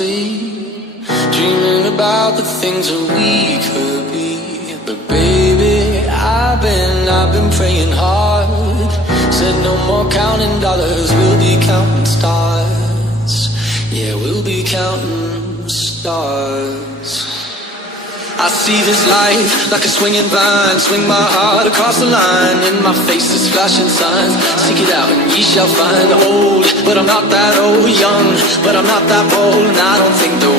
sleep, dreaming about the things that we could be. But baby, I've been praying hard. Said no more counting dollars, we'll be counting stars. Yeah, we'll be counting stars. I see this life like a swinging vine, swing my heart across the line. In my face is flashing signs, seek it out and ye shall find. Old, but I'm not that old, young, but I'm not that bold, and I don't think the